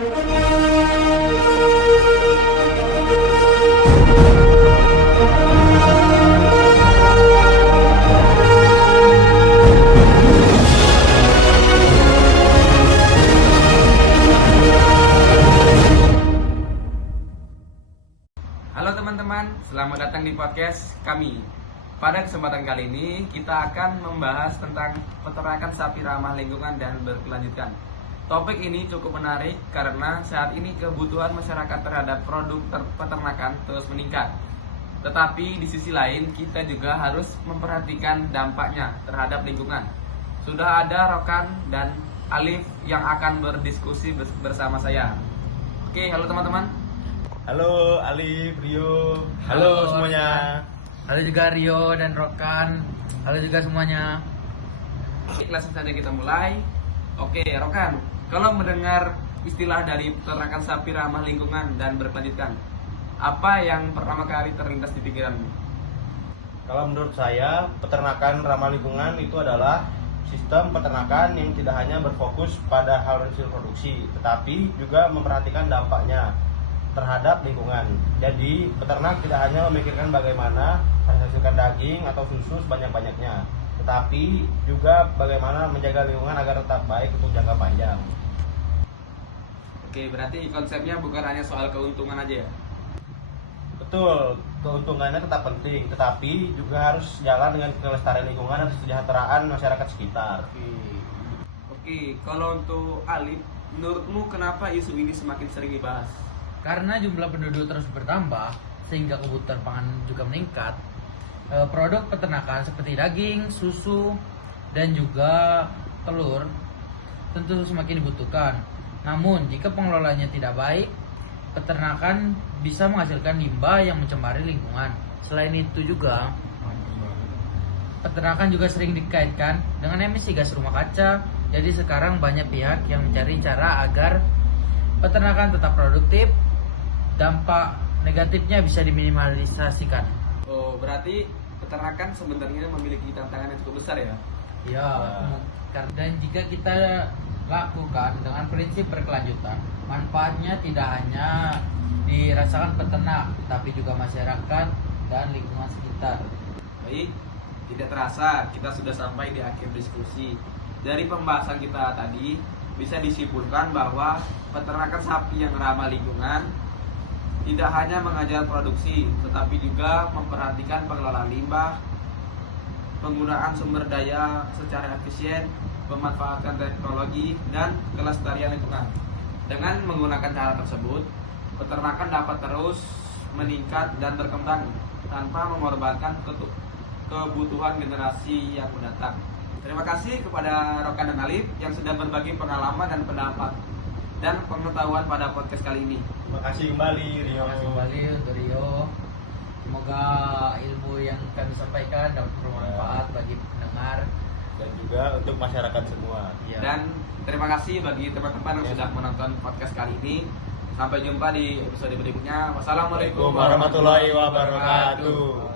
Halo teman-teman, selamat datang di podcast kami. Pada kesempatan kali ini kita akan membahas tentang peternakan sapi ramah lingkungan dan berkelanjutan. Topik ini cukup menarik karena saat ini kebutuhan masyarakat terhadap produk peternakan terus meningkat. Tetapi di sisi lain kita juga harus memperhatikan dampaknya terhadap lingkungan. Sudah ada Rokan dan Alif yang akan berdiskusi bersama saya. Oke, halo teman-teman. Halo Alif, Rio. Halo semuanya. Halo juga Rio dan Rokan. Halo juga semuanya. Langsung saja kita mulai. Oke, Rokan, kalau mendengar istilah dari peternakan sapi ramah lingkungan dan berkelanjutan, apa yang pertama kali terlintas di pikiranmu? Kalau menurut saya, peternakan ramah lingkungan itu adalah sistem peternakan yang tidak hanya berfokus pada hasil produksi, tetapi juga memperhatikan dampaknya terhadap lingkungan. Jadi peternak tidak hanya memikirkan bagaimana menghasilkan daging atau susu sebanyak-banyaknya, tetapi juga bagaimana menjaga lingkungan agar tetap baik untuk jangka panjang. Oke, berarti konsepnya bukan hanya soal keuntungan aja ya? Betul, keuntungannya tetap penting, tetapi juga harus jalan dengan kelestarian lingkungan dan kesejahteraan masyarakat sekitar. Oke, kalau untuk Alif, menurutmu kenapa isu ini semakin sering dibahas? Karena jumlah penduduk terus bertambah sehingga kebutuhan pangan juga meningkat. Produk peternakan seperti daging, susu, dan juga telur tentu semakin dibutuhkan. Namun jika pengelolaannya tidak baik, peternakan bisa menghasilkan limbah yang mencemari lingkungan. Selain itu juga, peternakan juga sering dikaitkan dengan emisi gas rumah kaca. Jadi sekarang banyak pihak yang mencari cara agar peternakan tetap produktif. Dampak negatifnya bisa diminimalisasikan. Oh, berarti peternakan sebenarnya memiliki tantangan yang cukup besar ya? Ya, dan jika kita lakukan dengan prinsip berkelanjutan, manfaatnya tidak hanya dirasakan peternak, tapi juga masyarakat dan lingkungan sekitar. Baik, tidak terasa kita sudah sampai di akhir diskusi. Dari pembahasan kita tadi, bisa disimpulkan bahwa peternakan sapi yang ramah lingkungan tidak hanya mengajar produksi, tetapi juga memperhatikan pengelolaan limbah, penggunaan sumber daya secara efisien, pemanfaatan teknologi, dan kelestarian lingkungan. Dengan menggunakan cara tersebut, peternakan dapat terus meningkat dan berkembang tanpa mengorbankan kebutuhan generasi yang mendatang. Terima kasih kepada Rokan dan Alif yang sudah berbagi pengalaman dan pendapat dan pengetahuan pada podcast kali ini. Terima kasih kembali Rio. Terima kasih kembali untuk Rio. Semoga ilmu yang kami sampaikan dapat bermanfaat bagi pendengar Dan juga untuk masyarakat semua. Ya. Dan terima kasih bagi teman-teman yang sudah menonton podcast kali ini. Sampai jumpa di episode berikutnya. Wassalamualaikum Warahmatullahi wabarakatuh.